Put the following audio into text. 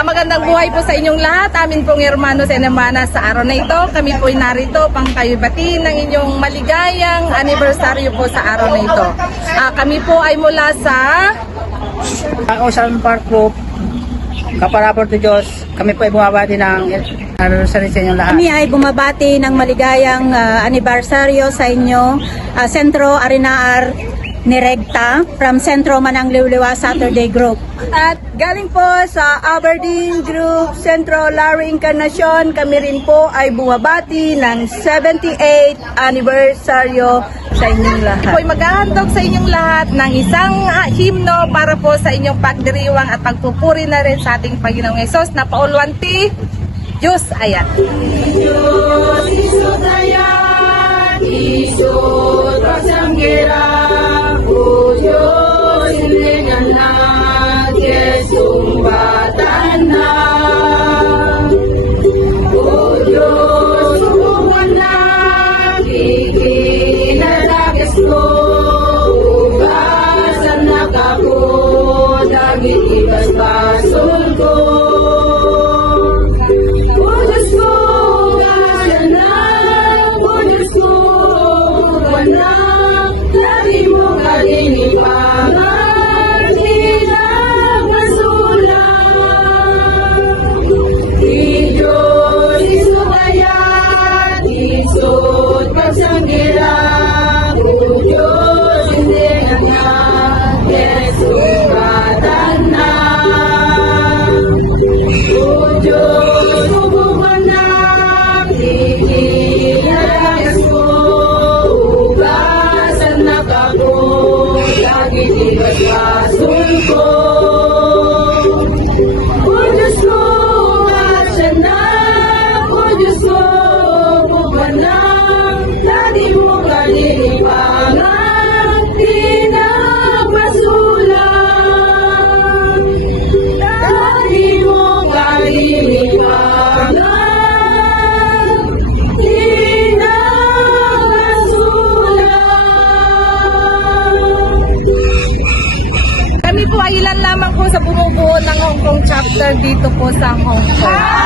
Magandang buhay po sa inyong lahat. Amin pong hermanos and hermanas, sa araw na ito, kami po'y narito pang kayo batiin ng inyong maligayang anibersaryo po sa araw na ito. Kami po ay mula sa Ocean Park Group, Kaparapor to Diyos. Kami po ay bumabati ng anniversary sa inyong lahat. Kami ay bumabati ng maligayang anibersaryo sa inyo, Sentro Arenaar Niregta from Sentro Manang Liwliwa Saturday Group. at galing po sa Aberdeen Group Centro Larry Encarnacion. Kami rin po ay bumabati ng 78th anibersaryo sa inyong lahat. Po'y maghahandog sa inyong lahat ng isang himno para po sa inyong pagdiriwang at pagpupuri na rin sa ating Panginoong Hesus na paulwanti. Diyos ayan. Diyos isot ayan, isot pagsanggira, o Diyos hilingan na, Jesum batan na, o Diyos hubungan na, ikinalagas ko, ugasan na kako, dagit ibas basol ko. Kami po ay ilan lamang po sa bumubuo ng Hong Kong chapter dito po sa Hong Kong.